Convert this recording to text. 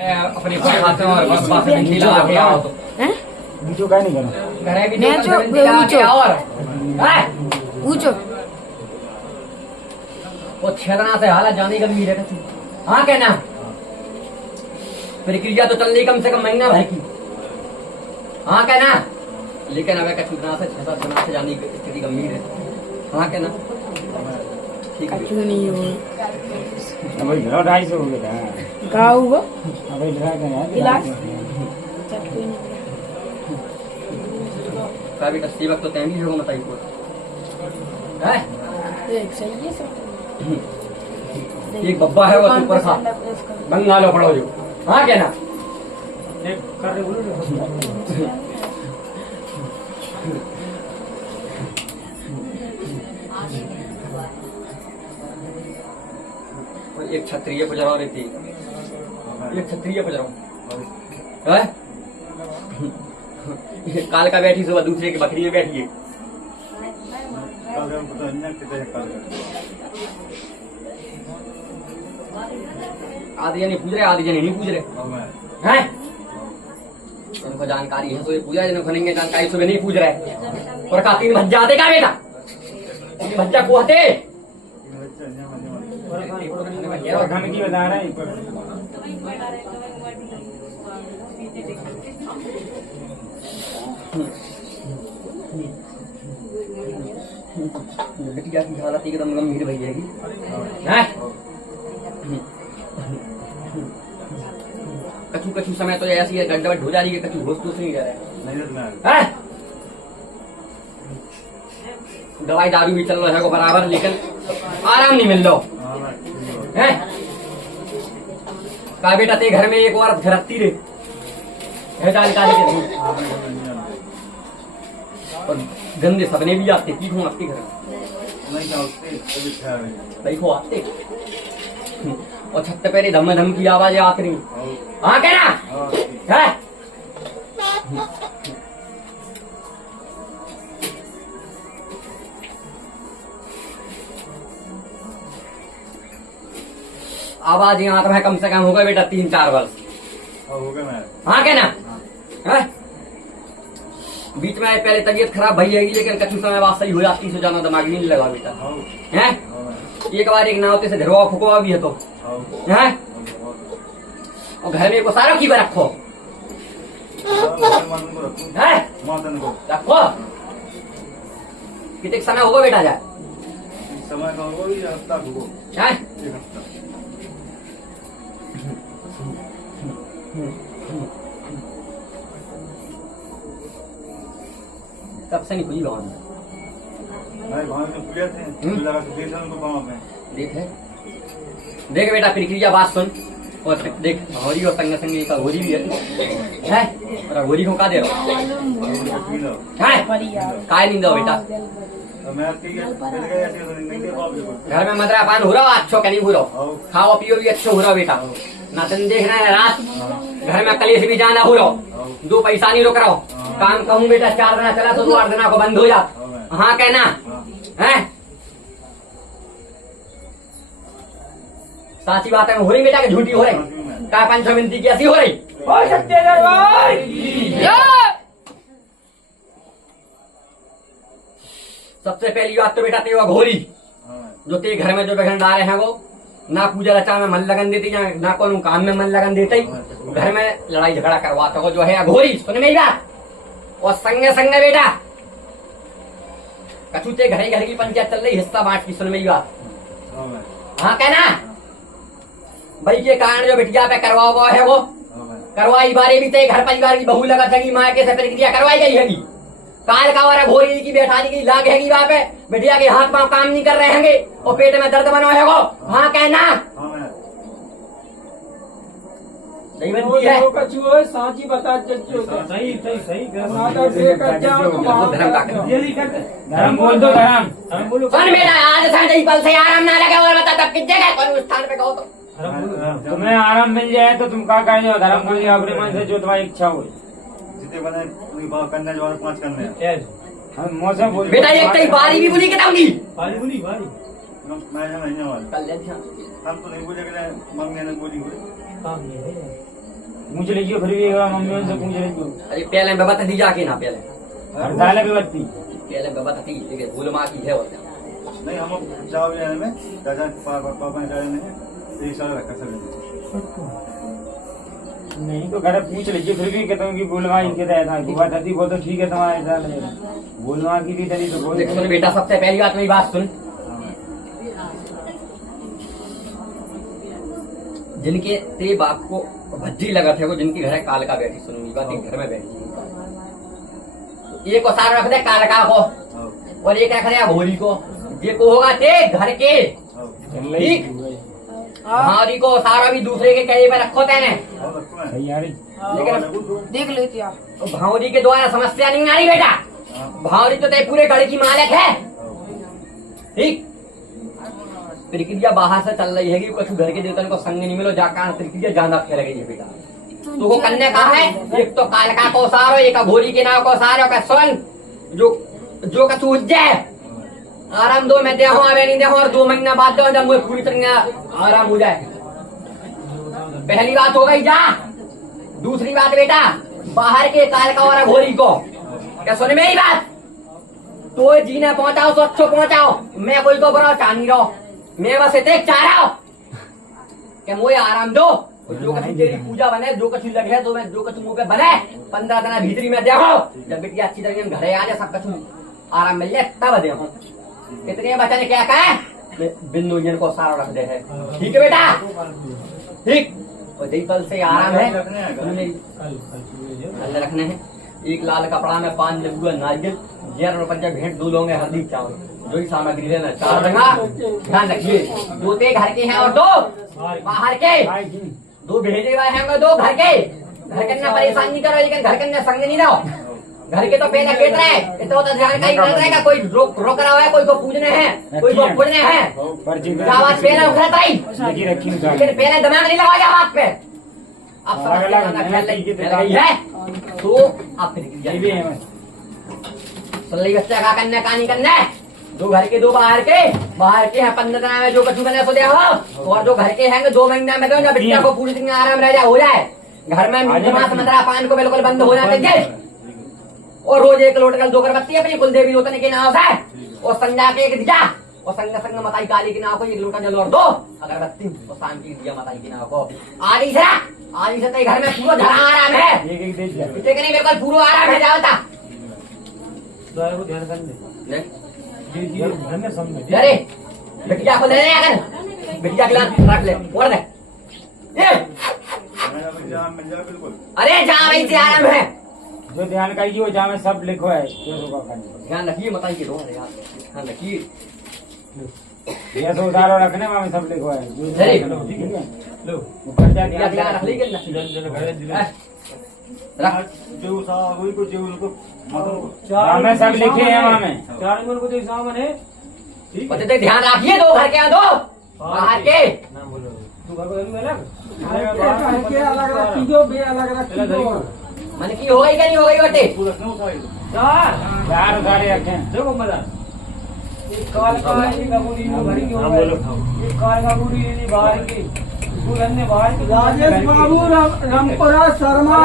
अपने हाथ में और बस बात में नीला आ गया हो तो हैं नीचो का नहीं करना घरे भी मैं तो जो ऊंचो और हैं ऊंचो वो छेदना से हालत जाने गंभीर है कछु हाँ कहना प्रक्रिया तो चल रही कम से कम महीना भर की हाँ कहना लेकिन अब कछु ना से 6-7 दिनों से जाने की स्थिति गंभीर है हाँ कहना ठीक है कछु नहीं हो भाई 250 हो गया का हुआ भाई ड्रा कर इलाज का भी सेवक तो तैमी होगा बताइए को है सही है सब एक बब्बा है वो ऊपर था बंगालो पड़ो जो हाँ कहना एक क्षत्रिय पुजरा रही थी एक क्षत्रिय पुजरा है काल का बैठी सुबह दूसरे की बकरी में बैठी है आदि जने पूछ रहे आदि जने नहीं पूछ रहे हैं उनको जानकारी है तो ये पूजा जिनको नहीं है जानकारी सुबह नहीं पूछ रहे और का 3 भज्जा आते का बेटा 3 भज्जा को आते धमकी बता रहा है बिटिया की हालत एकदम गंभीर भई जाएगी कछु कछु समय तो ऐसी है गड़बड़ हो जा रही है कछु होश तो नहीं जा रहा है दवाई दारू भी चल रहा है को बराबर लेकिन आराम नहीं मिल रहा है का बेटा ते घर में एक औरत घरती रे है जानकारी के नहीं और गंदे सपने भी आते की हूँ आपके घर में देखो आते और छत पे धम धम की आवाज आती रही हाँ कहना है आवाज यहाँ तो है कम से कम होगा बेटा 3-4 वर्ष हाँ कहना है बीच में पहले तबीयत खराब भई है लेकिन कछु समय बाद सही हो जाती है जाना दिमाग नहीं लगा बेटा है एक बार एक नावते से धरवा फुकवा भी है तो है और घर में को सारा की रखो है रखो कितने समय होगा बेटा जाए समय का होगा ये हफ्ता होगा है एक हफ्ता कब से नहीं खुली गाँव में पूजा थे लगा तो देख उनको गाँव में देख बेटा प्रक्रिया बात सुन और देख होरी और संग संग का होरी भी है और होरी को का दे रहा है काय नहीं दो बेटा घर में मदरा पान हो रहा अच्छो का नहीं हो रहा खाओ पियो भी अच्छो हो रहा बेटा ना तुम देख रहे हैं रात घर में कलेश भी जाना हो रहा 2 पैसा नहीं रुक रहा काम कहूँ बेटा 4 दिन चला तो 2-8 दिन को बंद हो जा हाँ कहना है साची बात है हो रही बेटा की झूठी हो रही का 500 मिनती की ऐसी हो रही सबसे पहली बात तो बेटा तेवा घोरी जो ते घर में जो बहन डाले हैं वो ना पूजा रचा में मन लगन देती ना को काम में मन लगन देते घर में लड़ाई झगड़ा करवाता हो जो है अघोरी सुन मेरी बात और संगे संगे बेटा कछु ते घर की पंचायत चल रही हिस्सा बांट की सुन मेरी बात हाँ कहना भाई के कारण जो बिटिया पे करवा हुआ है वो करवाई बारे भी ते घर परिवार की बहू लगा सकी माँ के से प्रक्रिया करवाई गई हैगी काल का वारा घोरी की बैठाने की लाग हैगी वहाँ पे बिटिया के हाथ पांव काम नहीं कर रहे हैंगे और पेट में दर्द बना है वो हाँ कहना नहीं बनती है कछु साची बता सही धर्म बोल दो धर्म बोलो सुन बेटा आज संडे पल से आराम ना लगा और बता तब किस जगह कौन स्थान पे कहो तो तुम्हें आराम मिल जाए तो तुम क्या कहेंगे धर्म बोलिए अपने मन से जो तुम्हारी इच्छा हो जितने बने करने जो 5 करने मौसम बोल बेटा एक तो बारी भी बोली किताबी बारी मैं नहीं वाला कल हम तो नहीं बोले कि मंगने ने बोली हुई पूछ लीजिए फिर भी एक बार मम्मी उनसे पूछ लीजिए। अरे पहले मैं बता दी जाके ना पहले हर साल है विपत्ति। पहले मैं बता दी लेकिन भूल माँ की है और क्या। नहीं हम जाओ जाने में चाचा पापा ने जाने में एक साल रखा सर नहीं तो घर पूछ लीजिए फिर भी कहता हूँ कि बोलवा ही कहता था कि बात आती वो तो ठीक है तुम्हारा ऐसा नहीं बोलवा की भी चली तो बोल देख सुन बेटा सबसे पहली बात मेरी बात सुन जिनके ते बाप को भज्जी लगा थे वो जिनके घर है काल का बैठी सुन मेरी बात एक घर में बैठी एक को सार रख दे काल का को और एक रख दे भोरी को ये को होगा ते घर के ठीक भावरी को सारा भी दूसरे के कहे पे रखो तेने लेकिन देख लेती आप। तो भावरी के द्वारा समस्या नहीं आई बेटा भावरी तो ते पूरे घर की मालिक है ठीक प्रक्रिया बाहर से चल रही है कि कुछ घर के देवतन को संग नहीं मिलो जाकर प्रक्रिया ज्यादा फैल गई है बेटा तो वो कन्या कहा है एक तो कालका को सारो एक भोरी के नाव को सारो का सोन जो का सूझे आराम दो मैं देहो आवे नहीं देहो और 2 महीना बाद दो जब मुझे पूरी तरह आराम हो जाए पहली बात हो गई जा दूसरी बात बेटा बाहर के कालका और भोरी को क्या सुन मेरी बात तो जीने पहुंचाओ तो अच्छो पहुंचाओ मैं कोई तो बड़ा चाह नहीं रहो मैं बस इतने चाह रहा हूँ कि मुझे आराम दो जो कछु तेरी पूजा बने जो कछु लगे तो मैं जो कछु मुंह पे बने 15 दिन भीतरी में देखो जब बेटी अच्छी तरह घरे आ जाए सब कछु आराम मिल जाए तब देखो इतने बच्चा ने क्या कहा बिंदु इंजन को सारा रख दे है ठीक है बेटा ठीक और जय कल से आराम है कल रखने हैं एक लाल कपड़ा में 5 लबुआ नारियल 11 रुपये भेंट 2 लोग हल्दी चावल जो ही सामग्री लेना 4 देगा ध्यान रखिए 2 ते घर के हैं और 2 बाहर के 2 भेजे हुए हैं 2 घर के घर करना परेशान नहीं करो लेकिन घर करने संग नहीं रहो घर के तो पहले खेत रहे इतना तो ध्यान का ही नहीं रहेगा कोई रोक रहा है कोई को पूजने हैं कोई को पूजने हैं आवाज पहले उखड़ता ही लेकिन पहले दिमाग नहीं लगा जा बात पे अब समझ है तो आप सल्ली बच्चा का करने का नहीं करना 2 घर के 2 बाहर के हैं 15 दिन में जो कछु बने सो दे हो और जो घर के हैं 2 महीना में दो जब बच्चा को पूरी तरह आराम रह जाए हो जाए घर में मीट मांस मदरा पान को बिल्कुल बंद हो जाते और रोज 1 लोट कल 2 अगरबत्ती अपनी कुलदेवी होतने के नाम से और संजा के एक दिया और संग मताई काली के नाम को 1 लोटा जल और 2 अगरबत्ती और शाम की दिया मताई के नाम को आदि से तो घर में पूरा धरा आराम है इसे नहीं बिल्कुल पूरा आराम है जाता अरे बिटिया को ले अगर बिटिया के लाल रख ले ओढ़ दे बिल्कुल अरे जहाँ वही से आराम है जो ध्यान का वो जहाँ में सब लिखो है ध्यान रखिए मताई के ध्यान रखिए ये तो उधारो रखने वहाँ में सब लिखो है लो ऊपर जाके ध्यान रख लीजिए जो साहब को जो उनको वहाँ में सब लिखे हैं वहाँ में 4 को जो सामान है ठीक है ध्यान रखिए 2 घर के 2 बाहर के तू घर को अलग मन की हो गई क्या नहीं हो गई बेटे तू रखना साइड 4 उधारे रखे देखो मजा एक काल का भरी की हो गई एक काल का बाहर की राजेश बाबू रामपुरा शर्मा